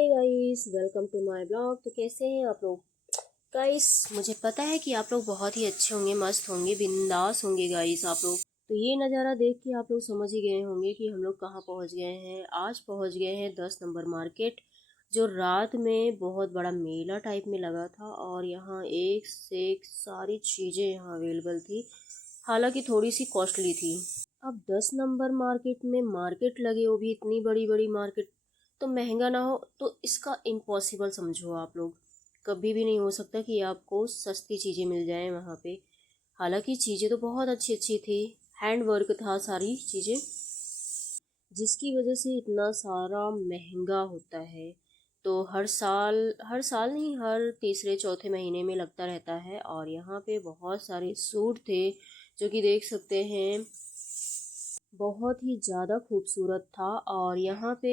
Hey guys, welcome to my blog. तो कैसे हैं आप लोग गाइस? मुझे पता है कि आप लोग बहुत ही अच्छे होंगे, मस्त होंगे, बिंदास होंगे गाइस आप लोग। तो ये नज़ारा देख के आप लोग समझ ही गए होंगे कि हम लोग कहाँ पहुँच गए हैं। आज पहुँच गए हैं 10 नंबर मार्केट, जो रात में बहुत बड़ा मेला टाइप में लगा था और यहाँ एक से एक सारी चीज़ें यहाँ अवेलेबल थी, हालांकि थोड़ी सी कॉस्टली थी। अब 10 नंबर मार्केट में मार्केट लगे, वो भी इतनी बड़ी बड़ी मार्केट, तो महंगा ना हो तो इसका इम्पॉसिबल समझो आप लोग। कभी भी नहीं हो सकता कि आपको सस्ती चीज़ें मिल जाएं वहाँ पे। हालांकि चीज़ें तो बहुत अच्छी अच्छी थी, हैंड वर्क था सारी चीज़ें, जिसकी वजह से इतना सारा महंगा होता है। तो हर साल नहीं, हर तीसरे चौथे महीने में लगता रहता है। और यहाँ पे बहुत सारे सूट थे जो कि देख सकते हैं, बहुत ही ज़्यादा खूबसूरत था। और यहाँ पे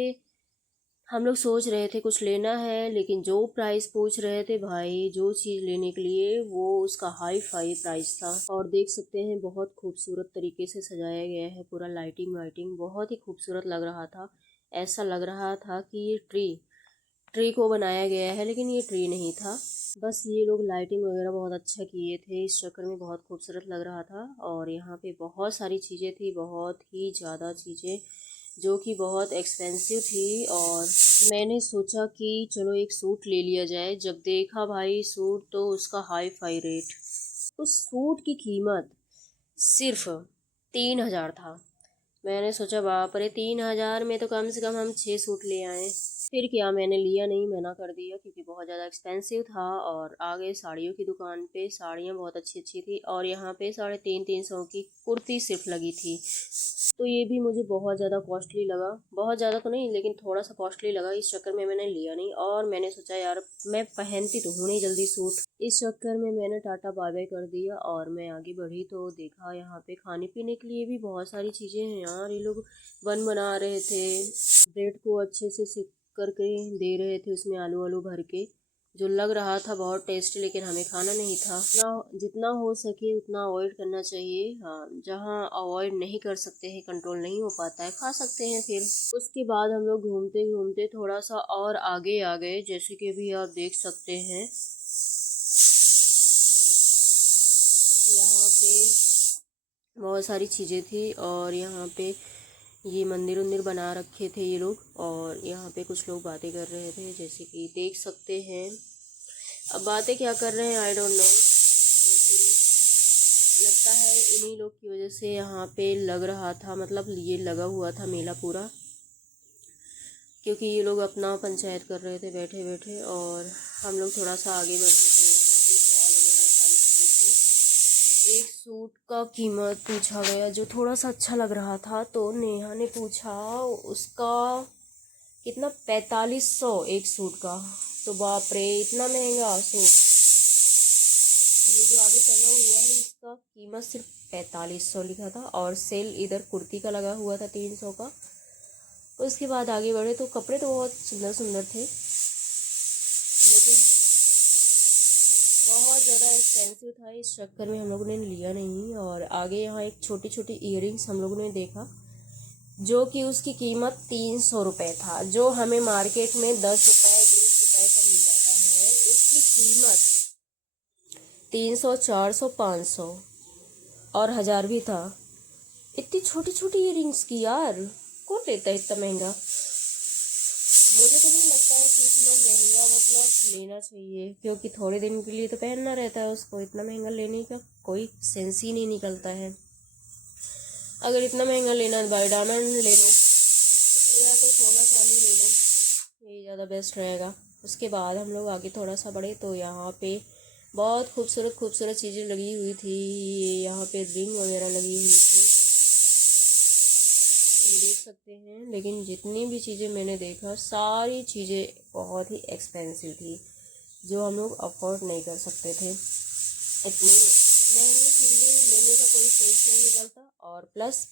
हम लोग सोच रहे थे कुछ लेना है, लेकिन जो प्राइस पूछ रहे थे भाई, जो चीज़ लेने के लिए, वो उसका हाई फाई प्राइस था। और देख सकते हैं बहुत खूबसूरत तरीके से सजाया गया है, पूरा लाइटिंग वाइटिंग बहुत ही खूबसूरत लग रहा था। ऐसा लग रहा था कि ये ट्री को बनाया गया है, लेकिन ये ट्री नहीं था। बस ये लोग लाइटिंग वगैरह बहुत अच्छा किए थे, इस चक्कर में बहुत खूबसूरत लग रहा था। और यहाँ पे बहुत सारी चीज़ें थी, बहुत ही ज़्यादा चीज़ें, जो कि बहुत एक्सपेंसिव थी। और मैंने सोचा कि चलो एक सूट ले लिया जाए। जब देखा भाई सूट, तो उसका हाई फाई रेट, उस सूट की कीमत सिर्फ 3,000 था। मैंने सोचा बाप रे, 3,000 में तो कम से कम हम 6 सूट ले आए। फिर क्या, मैंने लिया नहीं, मना कर दिया, क्योंकि बहुत ज़्यादा एक्सपेंसिव था। और आगे साड़ियों की दुकान पे साड़ियाँ बहुत अच्छी अच्छी थी, और यहाँ पे 350 की कुर्ती सिर्फ लगी थी। तो ये भी मुझे बहुत ज़्यादा कॉस्टली लगा, बहुत ज़्यादा तो नहीं लेकिन थोड़ा सा कॉस्टली लगा। इस चक्कर में मैंने लिया नहीं, और मैंने सोचा यार मैं पहनती तो हूँ नहीं जल्दी सूट, इस चक्कर में मैंने टाटा बाय बाय कर दिया। और मैं आगे बढ़ी तो देखा यहाँ पे खाने पीने के लिए भी बहुत सारी चीज़ें हैं यार। ये लोग बन बना रहे थे, ब्रेड को अच्छे से सेक करके दे रहे थे, उसमें आलू आलू भर के, जो लग रहा था बहुत टेस्टी, लेकिन हमें खाना नहीं था। जितना हो सके उतना अवॉइड करना चाहिए। हाँ, जहाँ अवॉइड नहीं कर सकते हैं, कंट्रोल नहीं हो पाता है, खा सकते हैं। फिर उसके बाद हम लोग घूमते घूमते थोड़ा सा और आगे आ गए, जैसे कि अभी आप देख सकते हैं यहाँ पे बहुत सारी चीज़ें थी। और यहाँ पे ये मंदिर उंदिर बना रखे थे ये लोग, और यहाँ पे कुछ लोग बातें कर रहे थे, जैसे कि देख सकते हैं। अब बातें क्या कर रहे हैं आई डोंट नो, लेकिन लगता है इन्हीं लोग की वजह से यहाँ पे लग रहा था, मतलब ये लगा हुआ था मेला पूरा, क्योंकि ये लोग अपना पंचायत कर रहे थे बैठे बैठे। और हम लोग थोड़ा सा आगे बढ़े तो यहाँ पे शॉल वगैरह सारी चीज़ें थी। एक सूट का कीमत पूछा गया जो थोड़ा सा अच्छा लग रहा था, तो नेहा ने पूछा उसका कितना, 4500 एक सूट का। तो बाप रे, इतना महंगा सूट। ये जो आगे टंगा हुआ है इसका कीमत सिर्फ 4500 लिखा था, और सेल इधर कुर्ती का लगा हुआ था 300 का। उसके बाद आगे बढ़े तो कपड़े तो बहुत सुंदर सुंदर थे, लेकिन बहुत ज़्यादा एक्सपेंसिव था, इस चक्कर में हम लोगों ने लिया नहीं। और आगे यहाँ एक छोटी छोटी इयरिंग्स हम लोगों ने देखा, जो कि उसकी कीमत 300 रुपये था, जो हमें मार्केट में 10 रुपये 20 रुपये का मिल जाता है, उसकी कीमत 300 400 500 और 1000 भी था। इतनी छोटी छोटी इयरिंग्स की यार, कौन लेता है इतना महंगा? मुझे तो नहीं लगता है कि इतना महंगा मतलब लेना चाहिए, क्योंकि थोड़े दिन के लिए तो पहनना रहता है उसको। इतना महंगा लेने का कोई सेंस ही नहीं निकलता है। अगर इतना महंगा लेना है भाई, डायमंड ले लो या तो सोना चांदी ले लो, यही ज़्यादा बेस्ट रहेगा। उसके बाद हम लोग आगे थोड़ा सा बढ़े तो यहाँ पे बहुत खूबसूरत खूबसूरत चीज़ें लगी हुई थी। यहाँ पे रिंग वगैरह लगी हुई थी, ये देख सकते हैं। लेकिन जितनी भी चीज़ें मैंने देखा, सारी चीज़ें बहुत ही एक्सपेंसिव थी, जो हम लोग अफोर्ड नहीं कर सकते थे। इतनी महंगी चीज़ें लेने का कोई सेंस नहीं निकलता, और प्लस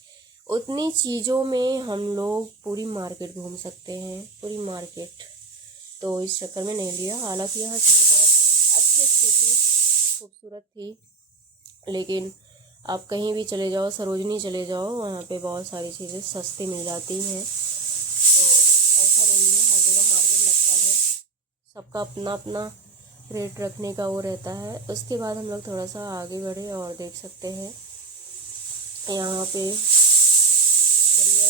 उतनी चीज़ों में हम लोग पूरी मार्केट घूम सकते हैं, पूरी मार्केट। तो इस चक्कर में नहीं लिया। हालांकि यहाँ चीज़ें बहुत अच्छी अच्छी थी, खूबसूरत थी, लेकिन आप कहीं भी चले जाओ, सरोजनी चले जाओ, वहाँ पे बहुत सारी चीज़ें सस्ती मिल जाती हैं। तो ऐसा नहीं है, हर जगह मार्केट लगता है, सबका अपना अपना रेट रखने का वो रहता है। उसके बाद हम लोग थोड़ा सा आगे बढ़े और देख सकते हैं यहाँ पे बढ़िया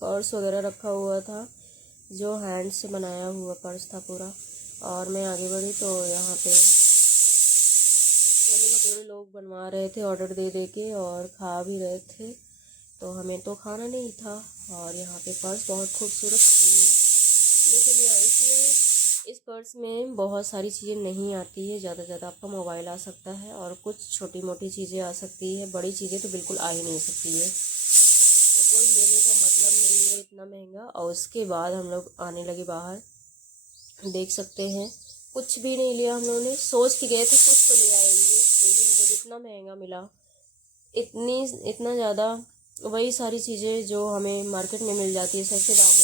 पर्स वगैरह रखा हुआ था, जो हैंड से बनाया हुआ पर्स था पूरा। और मैं आगे बढ़ी तो यहाँ पे छोले भटूरे लोग बनवा रहे थे ऑर्डर दे दे के, और खा भी रहे थे, तो हमें तो खाना नहीं था। और यहाँ पे पर्स बहुत खूबसूरत थी, लेकिन यार इस पर्स में बहुत सारी चीज़ें नहीं आती है। ज़्यादा से ज़्यादा आपका मोबाइल आ सकता है और कुछ छोटी मोटी चीज़ें आ सकती है, बड़ी चीज़ें तो बिल्कुल आ ही नहीं सकती है। तो कोई लेने का मतलब नहीं है इतना महंगा। और उसके बाद हम लोग आने लगे बाहर, देख सकते हैं कुछ भी नहीं लिया हम लोगों ने। सोच के गए थे कुछ तो ले आएंगे, लेकिन जब इतना महंगा मिला, इतना ज़्यादा, वही सारी चीज़ें जो हमें मार्केट में मिल जाती है सस्ते दामों